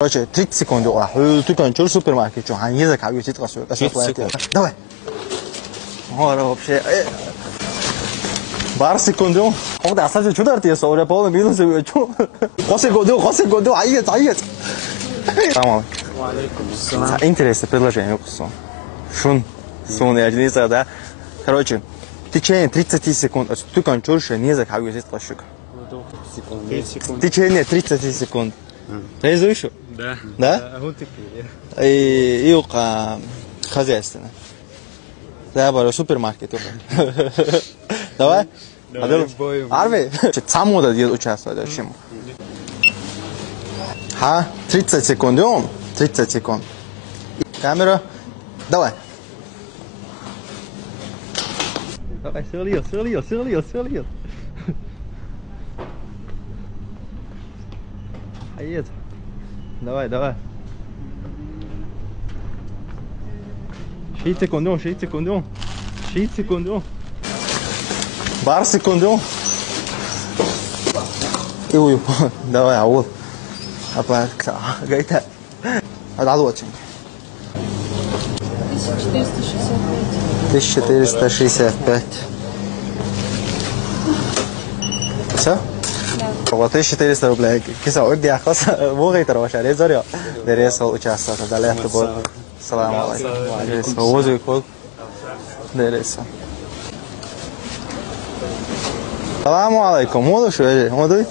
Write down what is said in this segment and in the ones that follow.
Короче, 30 секунд ура. Ты кончил супермаркет, что? Они закажут эти косу. 30 секунд. Давай. Ora вообще. Бар секунду. Он да, сразу что ты делаешь? Уже полный минус. Секунду. Аиет. Тамам. Интересное предложение. Шун. Я не знаю, да? Короче, в течение 30 секунд ты кончишь, не закажут эти косу. 30 секунд. В течение 30 секунд. Ты изучишь? Да. Да? Вот такие. И юка хозяйственно. Да, баро супермаркет уже. Давай? Арви? Самода дед участвует, чем? Ха, 30 секунд, 30 секунд. Камера, давай. Давай, сырье. Аед. Давай. 6 секунд. Бар секунду. Иу. Давай, аул. Опа, гайта. Адалочен. 1465. Все? Вот 1400 рублей. Киса, уйди, ахас. Вогай тарошар, резорё. Дересал участвовать. Далее это будет. Салам алейкум. Возу кол. Дересал. Салам алейкум. Моду шо? Моду.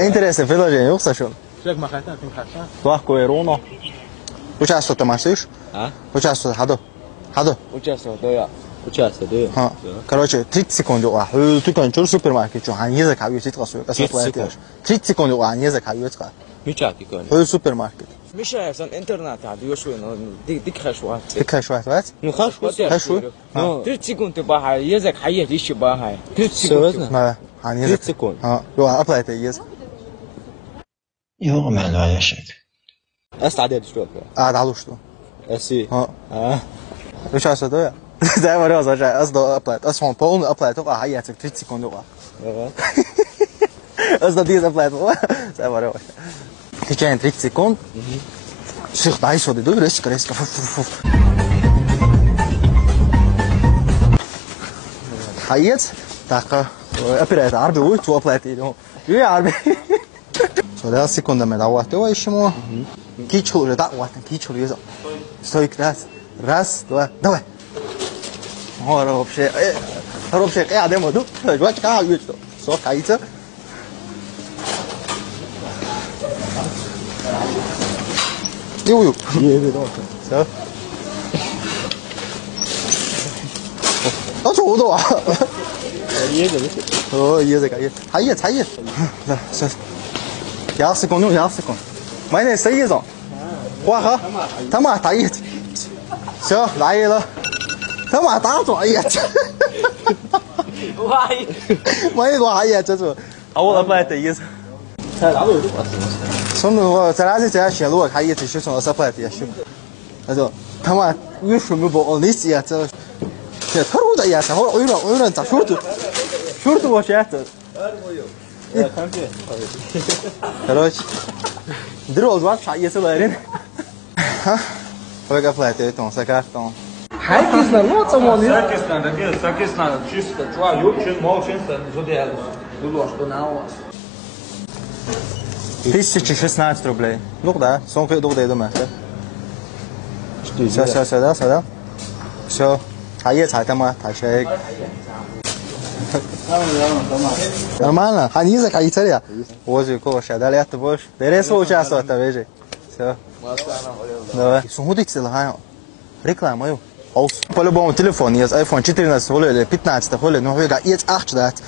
Интересное предложение, ёкса шо? Как махата, ты хаша? Лахко ироно. Участвовать ты машешь? А? Участвовать, хаду. Участвовал, да. Участвовал, да. Короче, 30 секунд ура. Ты кончил супермаркет, что? Они закажут эти косу. 30 секунд ура, они закажут. Мечати, кон. Супермаркет. Мешаю сан интернет, а дёшвы, но дик хашват. Ты кашват? Ну хашват. Хашу? Ну 30 секунд ты бахай, язык хаят еще бахай. 30 Серьезно? секунд. Да. Они 30 секунд. оплата есть. يوم ما لا شك. استعداد شو؟ Дало что? اسي. Сейчас это. Да, говорю, зажай. Оплата. Он полный оплата, а я 30 секунд ура. Диз оплата. Да, говорю. В течение 30 секунд. Всех дай сюда, да, резко. Хаец, так, опять арби, ой, tu оплати. Ой, арби. Сюда секундами давай, ты ищем. Кичу уже, да, вот, кичу уже. Стойк, раз, два, давай. Ора вообще, я демо, ну, вот как видишь, что кайца. Иу. Все. 아, 저도. 이해가. 하이에. 자, 야스콘. 마이네 세이에서. 와, 타마 다이에. 저, 나이了. 타마 다줘.哎呀. واي. 마이네 와 하이에 저저. 아우 아빠한테 이해서. 나도 이거 봤어. 손으로 잘하지 제가写路 하이에 드시서 어서파한테 야시. 그래서 타마 위수 뭐 어디시야 저. 야, 서로다 야, 저 오늘은 자 쇼트 워셔트. Короче, дрозд вас шається ларин. Ой, кафлете, тон, сакартон. حاجزنا نقطة مالية. Sakistan, чисто, чува, юбчин, молчин, зодиалус. Было что на вас. 1016 рублей. Ну да, сумка долго дома. Все, да. Все. 하이에 잘 담아, 다시. Нормально. Они за кайцерия. Возле коша, дали это больше. Дересо участвовать, вежи. Все. Давай. Сумудик целая. Рекламаю. По-любому телефон есть iPhone 14 или 15 но вы есть 8 дать.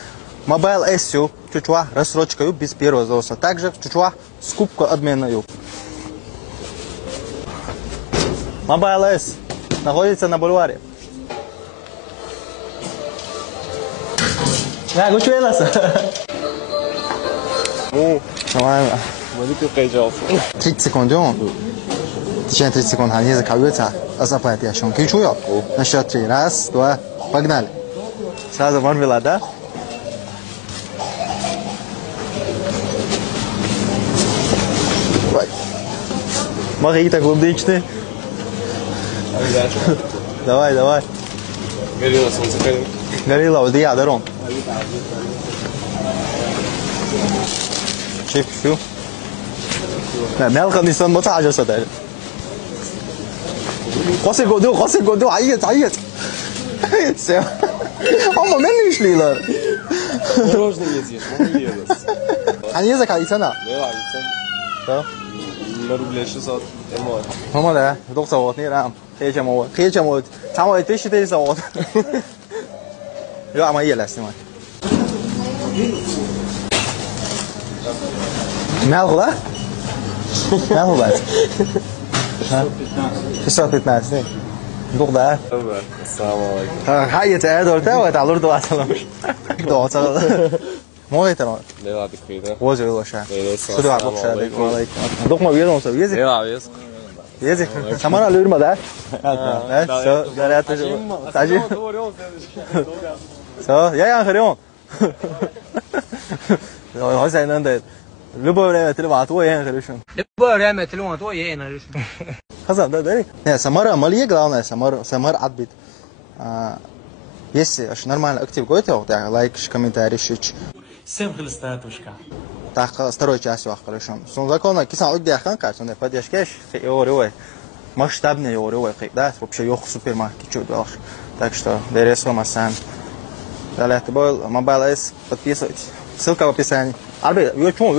Mobile S, чуть-чуть рассрочка без первого взноса. Также чуть-чуть скупка обмена. Mobile S находится на бульваре. 야, 이거 쪼일렀어. 오, Нормально. 뭐 늦게까지 줬어. 30 секунд, в течение 30 секунд они закажутся, осыпает я шумки чую. На счет 3. Раз, два, погнали. Сразу марвела, да? Ой. Мохито клубничный. Давай, давай. Горилла, солнцепек. Горилла, вот я, даром. شوف مالك نيسان ما تعجب صدق قاسي قدو عيط هم منيش ليلر Мороженое не съешь, могу ехать. عن يزك على سنة Лева, яйца. На рублей 600. Эмой. هم ده دوق صوتني رام خيجة موت تعمل تيش تيش صوت يا ما يلا سمع مالك لا مالك بس 615 دوق ده السلام عليكم. هاي تعادل تاوي تعلور دو عسلامش دو عسل مو يترى Лева, ты квида. وجه وشا Лева, شو دو عقب شا عليكم دوق ما بيدون سو يزك Лева, вес. يزك سمعنا لور ما ده سو جريت تاجي سو يا خريون هو زين عند لبوا تلوا تو ين خريشون لبوا رامي تلوان تو ين خلاص ده не самара малие главное самар отбит если аж нормально актив какой-то вот лайк комментарий шич Всем хлестатушка. так второй час вах хорошо сон законно кисан угди ахан кажется не поддержкаш еорой масштабный еорой да вообще yok супермаркет чуть больше так что берешь масан далее ты был мобайл подписывайтесь ссылка в описании арбе yo чё